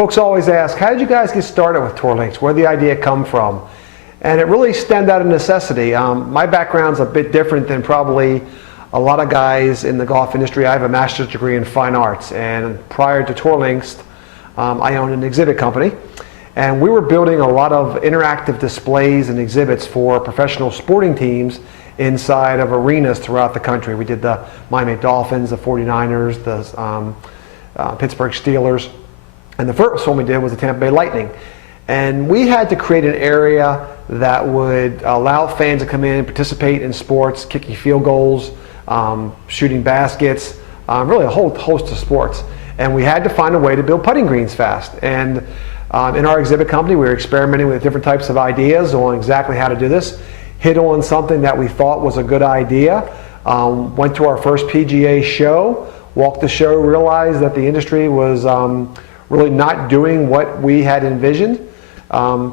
folks always ask, how did you guys get started with Tour Links? Where did the idea come from? And it really stemmed out of necessity. My background's a bit different than probably a lot of guys in the golf industry. I have a master's degree in fine arts, and prior to Tour Links, I owned an exhibit company. And we were building a lot of interactive displays and exhibits for professional sporting teams inside of arenas throughout the country. We did the Miami Dolphins, the 49ers, the Pittsburgh Steelers, and the first one we did was the Tampa Bay Lightning. And we had to create an area that would allow fans to come in and participate in sports, kicking field goals, shooting baskets, really a whole host of sports. And we had to find a way to build putting greens fast. And in our exhibit company, we were experimenting with different types of ideas on exactly how to do this. Hit on something that we thought was a good idea. Went to our first PGA show, walked the show, realized that the industry was really not doing what we had envisioned.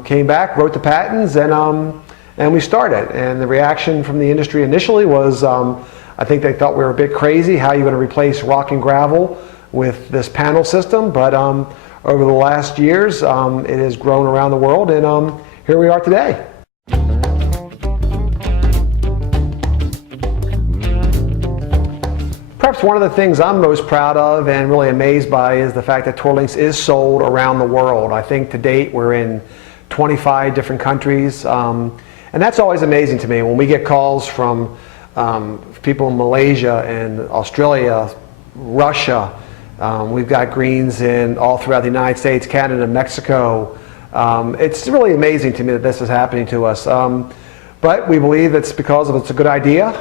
Came back, wrote the patents, and we started. And the reaction from the industry initially was, I think they thought we were a bit crazy. How are you going to replace rock and gravel with this panel system? But over the last years, it has grown around the world, and here we are today. Perhaps one of the things I'm most proud of and really amazed by is the fact that Tour Links is sold around the world. I think to date we're in 25 different countries, and that's always amazing to me when we get calls from people in Malaysia and Australia, Russia. We've got greens in all throughout the United States, Canada, Mexico. It's really amazing to me that this is happening to us, but we believe it's because it's a good idea.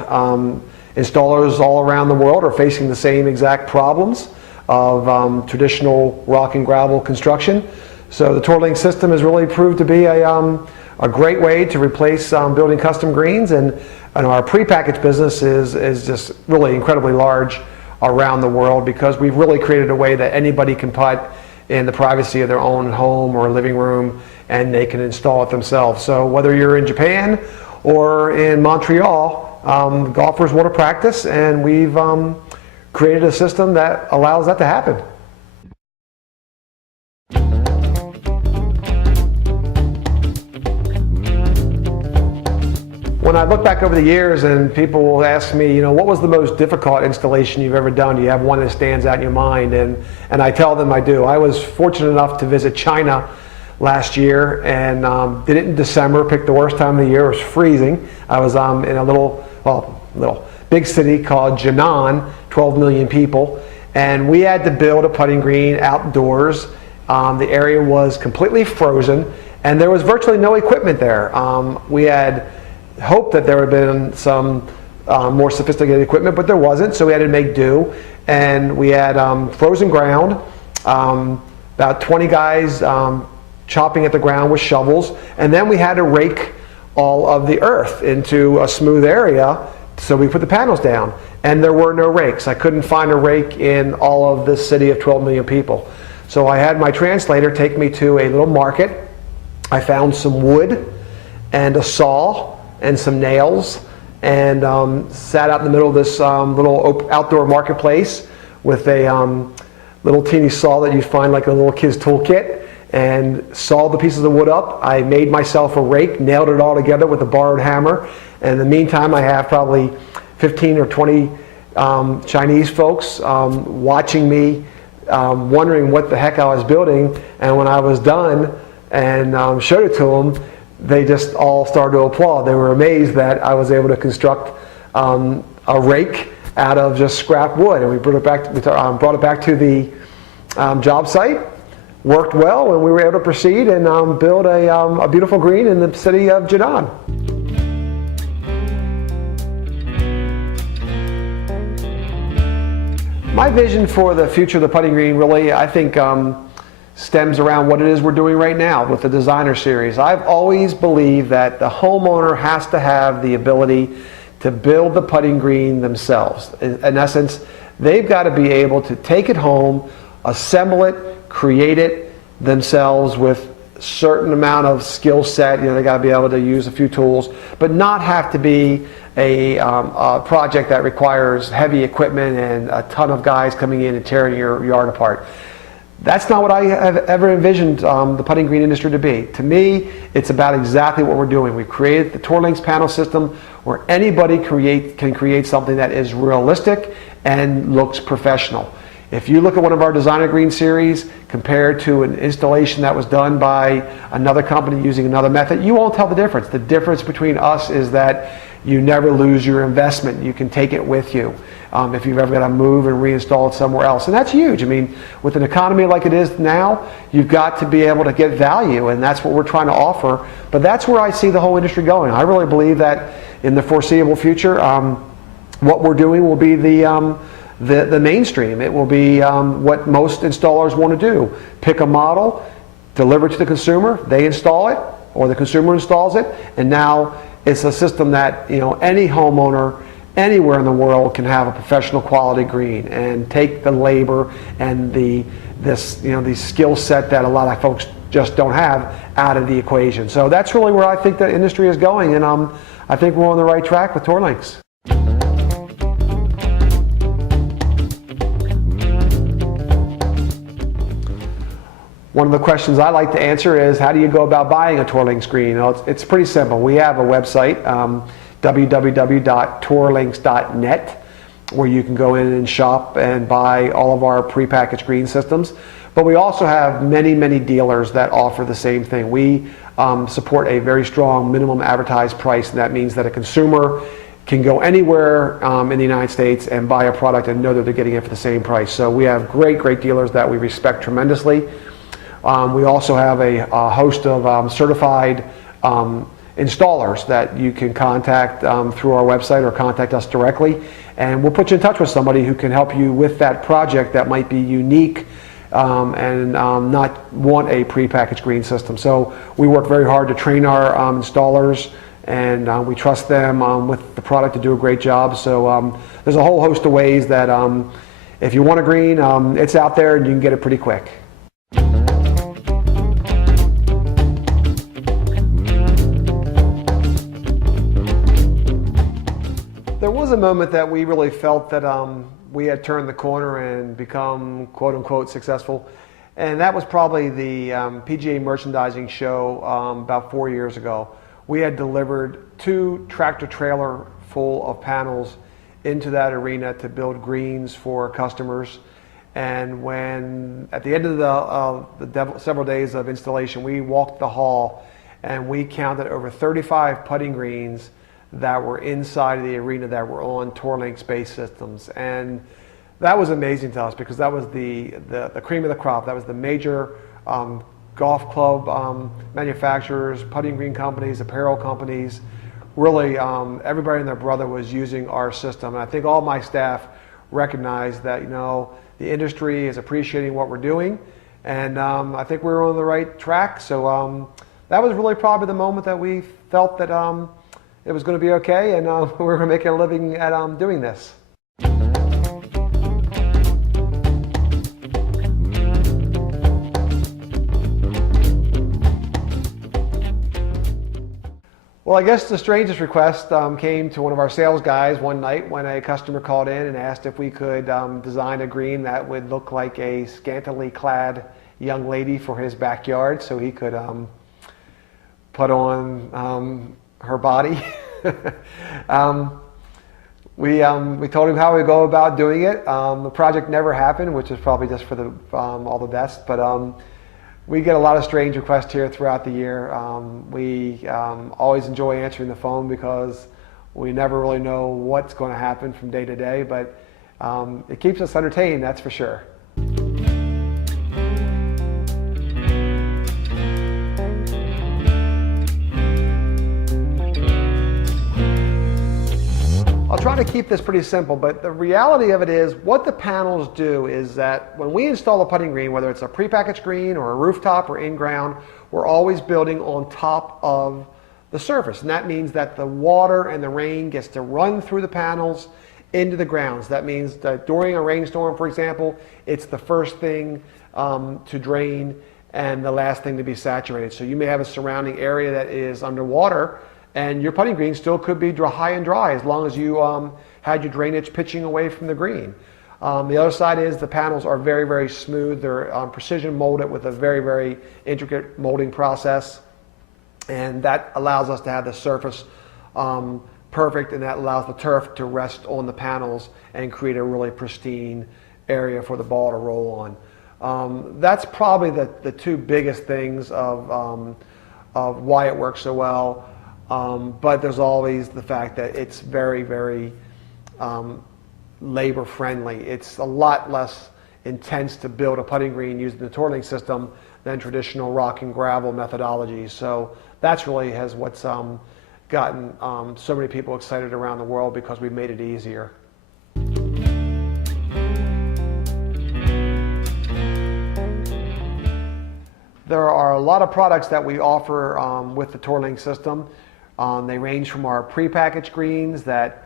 Installers all around the world are facing the same exact problems of traditional rock and gravel construction. So the Tour Links system has really proved to be a great way to replace building custom greens, and our prepackaged business is just really incredibly large around the world because we've really created a way that anybody can putt in the privacy of their own home or living room, and they can install it themselves. So whether you're in Japan or in Montreal, golfers want to practice, and we've created a system that allows that to happen. When I look back over the years and people will ask me, what was the most difficult installation you've ever done? Do you have one that stands out in your mind? And I tell them I do. I was fortunate enough to visit China last year, and did it in December, picked the worst time of the year. It was freezing. I was in a little big city called Jinan, 12 million people, and we had to build a putting green outdoors. The area was completely frozen, and there was virtually no equipment there. We had hoped that there would have been some more sophisticated equipment, but there wasn't, so we had to make do. And we had frozen ground, about 20 guys chopping at the ground with shovels, and then we had to rake all of the earth into a smooth area, so we put the panels down. And there were no rakes. I couldn't find a rake in all of this city of 12 million people. So I had my translator take me to a little market. I found some wood and a saw and some nails, and sat out in the middle of this little outdoor marketplace with a little teeny saw that you find like a little kid's toolkit, and sawed the pieces of wood up. I made myself a rake, nailed it all together with a borrowed hammer, and in the meantime I have probably 15 or 20 Chinese folks watching me, wondering what the heck I was building. And when I was done and showed it to them, they just all started to applaud. They were amazed that I was able to construct a rake out of just scrap wood, and we brought it back to the job site. Worked well, and we were able to proceed and build a beautiful green in the city of Jinan. My vision for the future of the putting green really, I think, stems around what it is we're doing right now with the Designer Series. I've always believed that the homeowner has to have the ability to build the putting green themselves. In essence, they've got to be able to take it home, assemble it, create it themselves with a certain amount of skill set. They got to be able to use a few tools, but not have to be a project that requires heavy equipment and a ton of guys coming in and tearing your yard apart. That's not what I have ever envisioned the putting green industry to be. To me, it's about exactly what we're doing. We've created the Tour Links panel system where anybody can create something that is realistic and looks professional. If you look at one of our Designer Green series compared to an installation that was done by another company using another method, you won't tell the difference. The difference between us is that you never lose your investment. You can take it with you if you've ever got to move and reinstall it somewhere else. And that's huge. I mean, with an economy like it is now, you've got to be able to get value, and that's what we're trying to offer. But that's where I see the whole industry going. I really believe that in the foreseeable future, what we're doing will be the mainstream. It will be what most installers want to do. Pick a model, deliver it to the consumer, they install it, or the consumer installs it, and now it's a system that any homeowner anywhere in the world can have a professional quality green and take the labor and the skill set that a lot of folks just don't have out of the equation. So that's really where I think the industry is going, and I think we're on the right track with Tour Links. One of the questions I like to answer is, how do you go about buying a Tour Links green? It's pretty simple. We have a website, www.tourlinks.net, where you can go in and shop and buy all of our prepackaged green systems. But we also have many, many dealers that offer the same thing. We support a very strong minimum advertised price, and that means that a consumer can go anywhere in the United States and buy a product and know that they're getting it for the same price. So we have great, great dealers that we respect tremendously. We also have a host of certified installers that you can contact through our website or contact us directly, and we'll put you in touch with somebody who can help you with that project that might be unique and not want a prepackaged green system. So we work very hard to train our installers, and we trust them with the product to do a great job. So there's a whole host of ways that if you want a green, it's out there and you can get it pretty quick. There was a moment that we really felt that we had turned the corner and become quote-unquote successful, and that was probably the PGA Merchandising Show about 4 years ago. We had delivered 2 tractor-trailer full of panels into that arena to build greens for customers, and when at the end of the several days of installation, we walked the hall and we counted over 35 putting greens that were inside of the arena that were on Tour Links base systems. And that was amazing to us because that was the cream of the crop. That was the major golf club manufacturers, putting green companies, apparel companies. Really, everybody and their brother was using our system. And I think all my staff recognized that the industry is appreciating what we're doing, and I think we're on the right track. So that was really probably the moment that we felt that it was going to be okay, and we were going to make a living at doing this. Well, I guess the strangest request came to one of our sales guys one night when a customer called in and asked if we could design a green that would look like a scantily clad young lady for his backyard so he could put on her body. We told him how we go about doing it. The project never happened, which is probably just for all the best, but we get a lot of strange requests here throughout the year. We always enjoy answering the phone because we never really know what's going to happen from day to day, but it keeps us entertained, that's for sure. I'll try to keep this pretty simple, but the reality of it is what the panels do is that when we install a putting green, whether it's a prepackaged green or a rooftop or in-ground, we're always building on top of the surface. And that means that the water and the rain gets to run through the panels into the grounds. That means that during a rainstorm, for example, it's the first thing to drain and the last thing to be saturated. So you may have a surrounding area that is underwater, and your putting green still could be high and dry as long as you had your drainage pitching away from the green. The other side is the panels are very, very smooth. They're precision molded with a very, very intricate molding process. And that allows us to have the surface perfect, and that allows the turf to rest on the panels and create a really pristine area for the ball to roll on. That's probably the two biggest things of why it works so well. But there's always the fact that it's very, very labor friendly. It's a lot less intense to build a putting green using the TourLink system than traditional rock and gravel methodologies. So that's really what's gotten so many people excited around the world, because we've made it easier. There are a lot of products that we offer with the TourLink system. They range from our prepackaged greens that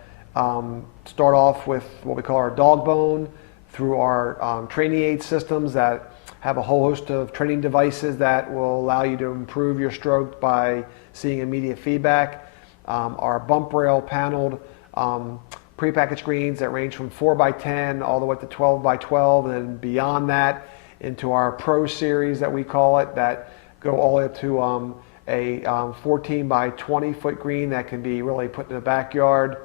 start off with what we call our dog bone, through our training aid systems that have a whole host of training devices that will allow you to improve your stroke by seeing immediate feedback. Our bump rail paneled prepackaged greens that range from 4x10 all the way to 12x12, and then beyond that into our Pro Series that we call it, that go all the way up to a 14 by 20 foot green that can be really put in a backyard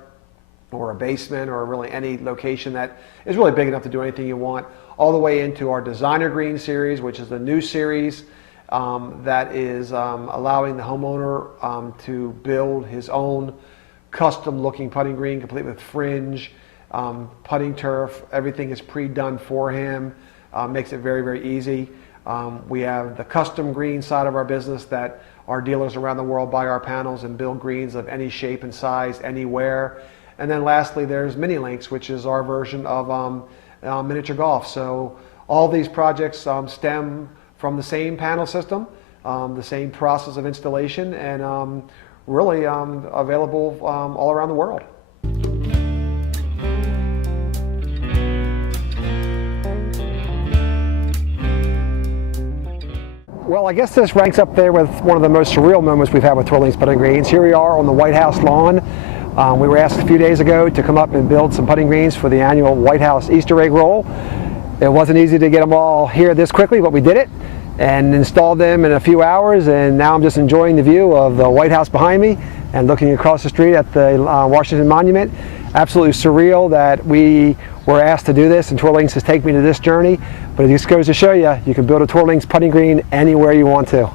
or a basement or really any location that is really big enough to do anything you want, all the way into our Designer Green Series, which is the new series that is allowing the homeowner to build his own custom looking putting green, complete with fringe, putting turf. Everything is pre-done for him, makes it very, very easy. We have the custom green side of our business that our dealers around the world buy our panels and build greens of any shape and size, anywhere. And then lastly, there's Mini Links, which is our version of miniature golf. So all these projects stem from the same panel system, the same process of installation, and really available all around the world. Well, I guess this ranks up there with one of the most surreal moments we've had with TourLink's putting greens. Here we are on the White House lawn. We were asked a few days ago to come up and build some putting greens for the annual White House Easter egg roll. It wasn't easy to get them all here this quickly, but we did it and installed them in a few hours, and now I'm just enjoying the view of the White House behind me and looking across the street at the Washington Monument. Absolutely surreal that we were asked to do this, and TourLinks has taken me to this journey, but it just goes to show you, you can build a TourLinks putting green anywhere you want to.